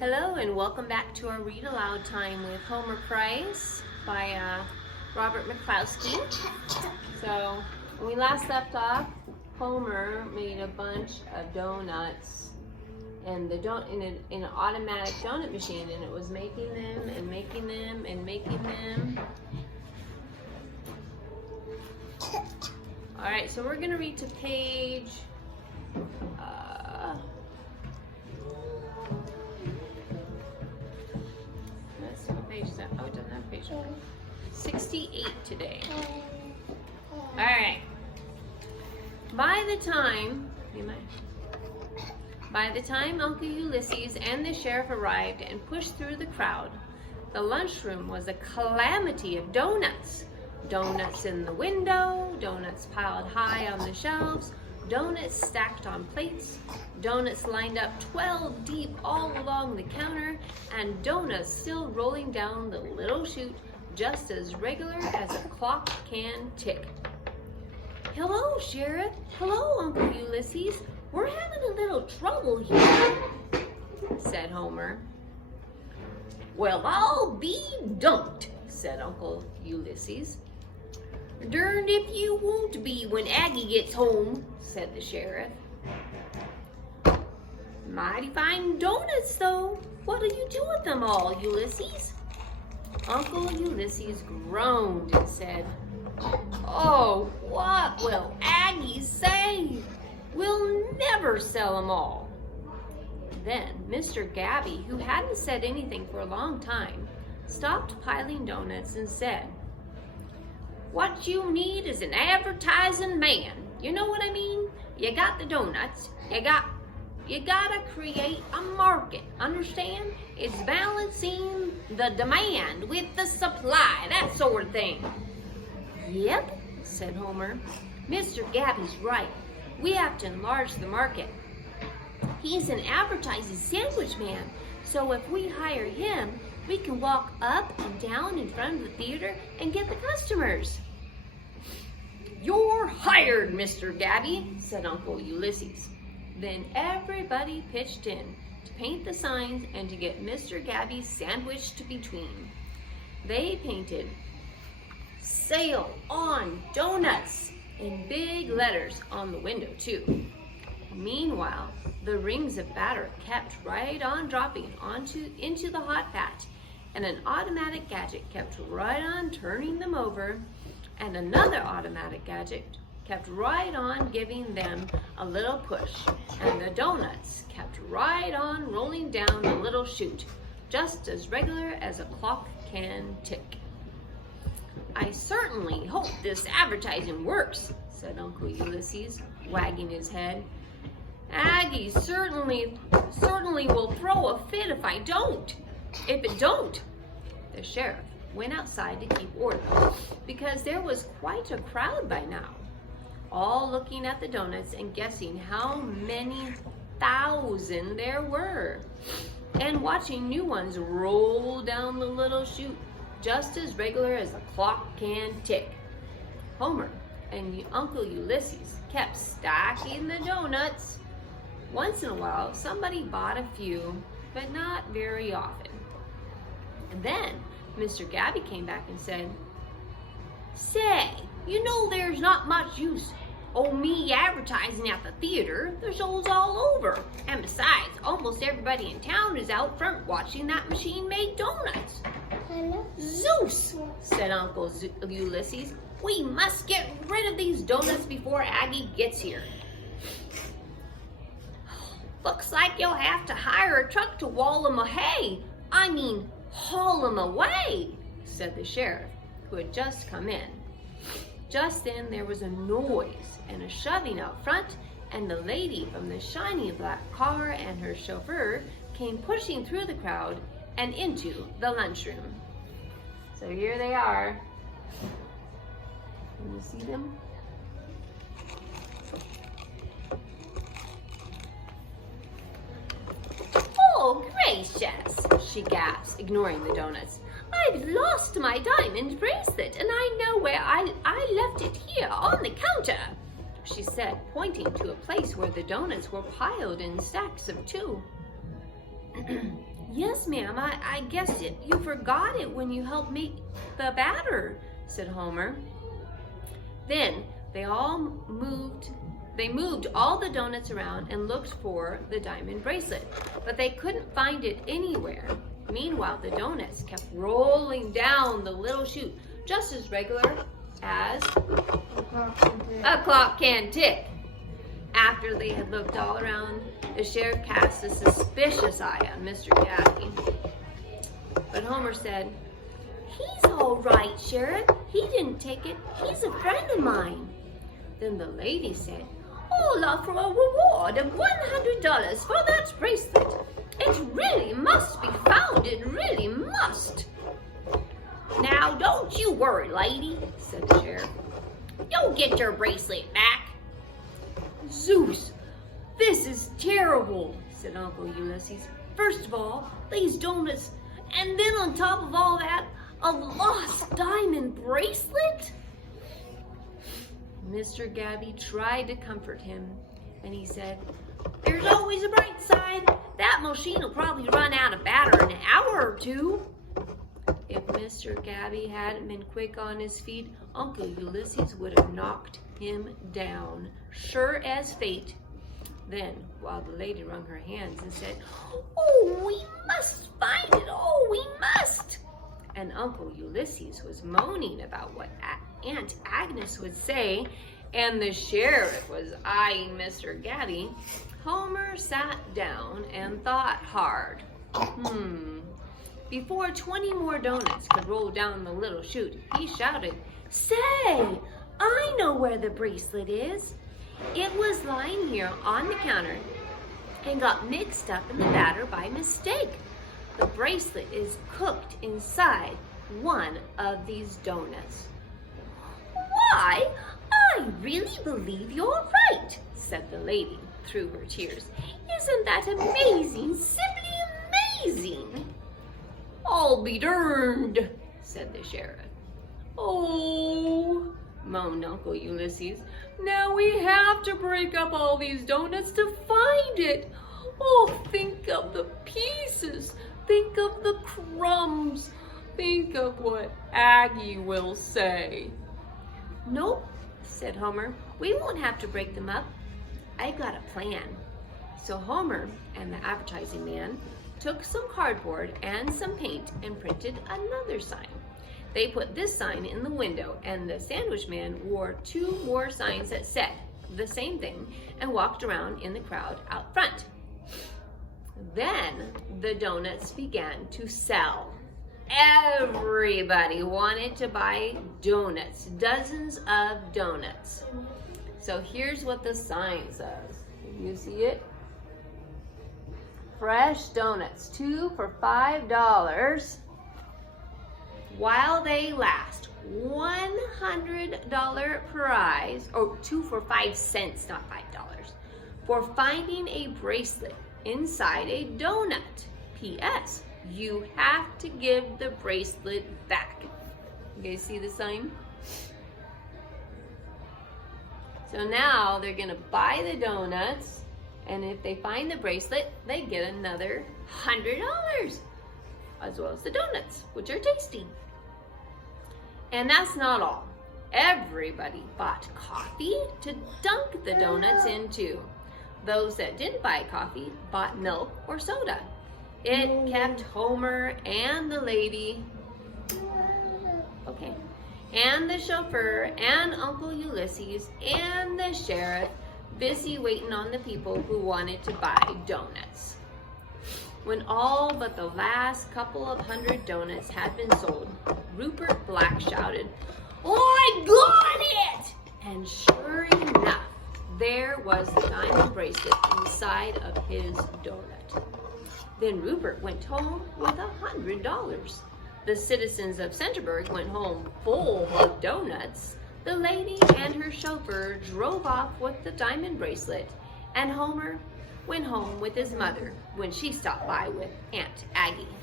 Hello and welcome back to our Read Aloud time with Homer Price by Robert McCloskey. So when we last left off, Homer made a bunch of donuts and in an automatic donut machine, and it was making them and making them and making them. All right, so we're gonna read to page let's see what page is that? Oh, it doesn't have a page number. 68 today. All right. By the time Uncle Ulysses and the sheriff arrived and pushed through the crowd, the lunchroom was a calamity of donuts. Donuts in the window, donuts piled high on the shelves, donuts stacked on plates, donuts lined up 12 deep all along the counter, and donuts still rolling down the little chute just as regular as a clock can tick. "Hello, Sheriff. Hello, Uncle Ulysses. We're having a little trouble here," said Homer. "Well, I'll be dumped," said Uncle Ulysses. "Darned if you won't be when Aggie gets home," said the sheriff. "Mighty fine donuts, though. What'll you do with them all, Ulysses?" Uncle Ulysses groaned and said, "Oh, what will Aggie say? We'll never sell them all." Then Mr. Gabby, who hadn't said anything for a long time, stopped piling donuts and said, "What you need is an advertising man. You know what I mean? You got the donuts. You gotta create a market. Understand? It's balancing the demand with the supply, that sort of thing." "Yep," said Homer. "Mr. Gabby's right. We have to enlarge the market. He's an advertising sandwich man, so if we hire him, we can walk up and down in front of the theater and get the customers." "You're hired, Mr. Gabby," said Uncle Ulysses. Then everybody pitched in to paint the signs and to get Mr. Gabby sandwiched between. They painted "Sale on Donuts" in big letters on the window, too. Meanwhile, the rings of batter kept right on dropping into the hot pat, and an automatic gadget kept right on turning them over, and another automatic gadget kept right on giving them a little push, and the donuts kept right on rolling down the little chute, just as regular as a clock can tick. "I certainly hope this advertising works," said Uncle Ulysses, wagging his head. "Aggie certainly will throw a fit if it don't." The sheriff went outside to keep order, because there was quite a crowd by now, all looking at the donuts and guessing how many thousand there were, and watching new ones roll down the little chute, just as regular as a clock can tick. Homer and Uncle Ulysses kept stacking the donuts. Once in a while, somebody bought a few, but not very often. And then Mr. Gabby came back and said, "Say, you know there's not much use o' me advertising at the theater. The show's all over. And besides, almost everybody in town is out front watching that machine make donuts." "Zeus," said Uncle Ulysses, "we must get rid of these donuts before Aggie gets here." "Looks like you'll have to hire a truck to haul them away, said the sheriff, who had just come in. Just then there was a noise and a shoving out front, and the lady from the shiny black car and her chauffeur came pushing through the crowd and into the lunchroom. So here they are. Can you see them? "Oh, gracious," she gasped, ignoring the donuts. "I've lost my diamond bracelet, and I know where I left it here on the counter," she said, pointing to a place where the donuts were piled in stacks of two. Yes, ma'am, I guess you forgot it when you helped make the batter, said Homer. Then they moved all the donuts around and looked for the diamond bracelet, but they couldn't find it anywhere. Meanwhile, the donuts kept rolling down the little chute, just as regular as a clock can tick. After they had looked all around, the sheriff cast a suspicious eye on Mr. Gabby. But Homer said, "He's all right, Sheriff. He didn't take it. He's a friend of mine." Then the lady said, "I'll offer a reward of $100 for that bracelet. It really must be found. It really must." "Now, don't you worry, lady," said the sheriff. "You'll get your bracelet back." "Zeus, this is terrible," said Uncle Ulysses. "First of all, these donuts, and then on top of all that, a lost diamond bracelet?" Mr. Gabby tried to comfort him, and he said, "There's always a bright side. That machine will probably run out of batter in an hour or two." If Mr. Gabby hadn't been quick on his feet, Uncle Ulysses would have knocked him down, sure as fate. Then, while the lady wrung her hands and said, "Oh, we must find it. Oh, we must." And Uncle Ulysses was moaning about what Aunt Agnes would say, and the sheriff was eyeing Mr. Gabby, Homer sat down and thought hard. Before 20 more donuts could roll down the little chute, he shouted, "Say, I know where the bracelet is. It was lying here on the counter and got mixed up in the batter by mistake. The bracelet is cooked inside one of these donuts." "Why, I really believe you're right," said the lady through her tears. "Isn't that amazing, simply amazing?" "I'll be darned," said the sheriff. "Oh," moaned Uncle Ulysses, "now we have to break up all these donuts to find it. Oh, think of the pieces. Think of the crumbs. Think of what Aggie will say." "Nope," said Homer. "We won't have to break them up. I got a plan." So Homer and the advertising man took some cardboard and some paint and printed another sign. They put this sign in the window, and the sandwich man wore 2 more signs that said the same thing and walked around in the crowd out front. Then the donuts began to sell. Everybody wanted to buy donuts, dozens of donuts. So here's what the sign says. You see it? Fresh donuts, 2 for $5. While they last, $100 prize, or 2 for 5 cents, not $5, for finding a bracelet inside a donut. P.S. You have to give the bracelet back. You guys see the sign? So now they're gonna buy the donuts, and if they find the bracelet, they get another $100, as well as the donuts, which are tasty. And that's not all. Everybody bought coffee to dunk the donuts into. Those that didn't buy coffee bought milk or soda. It kept Homer and the lady, and the chauffeur and Uncle Ulysses and the sheriff busy waiting on the people who wanted to buy donuts. When all but the last couple of 100 donuts had been sold, Rupert Black shouted, "I got it!" And sure enough, there was the diamond bracelet inside of his donut. Then Rupert went home with $100. The citizens of Centerburg went home full of donuts. The lady and her chauffeur drove off with the diamond bracelet, and Homer went home with his mother when she stopped by with Aunt Aggie.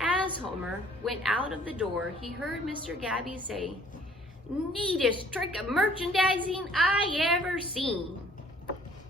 As Homer went out of the door, he heard Mr. Gabby say, "Neatest trick of merchandising I ever seen."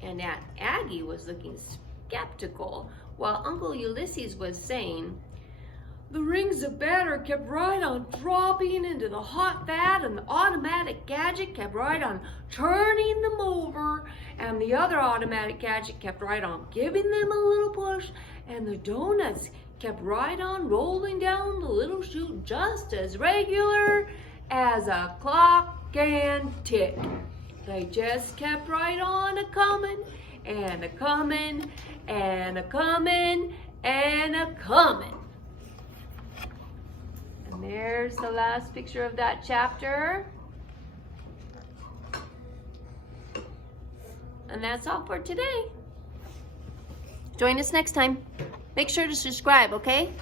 And Aunt Aggie was looking skeptical. while Uncle Ulysses was saying, "The rings of batter kept right on dropping into the hot vat, and the automatic gadget kept right on turning them over, and the other automatic gadget kept right on giving them a little push, and the donuts kept right on rolling down the little chute just as regular as a clock can tick. They just kept right on a-comin' and a-comin' and a-comin' and a-comin'." And there's the last picture of that chapter. And that's all for today. Join us next time. Make sure to subscribe, okay?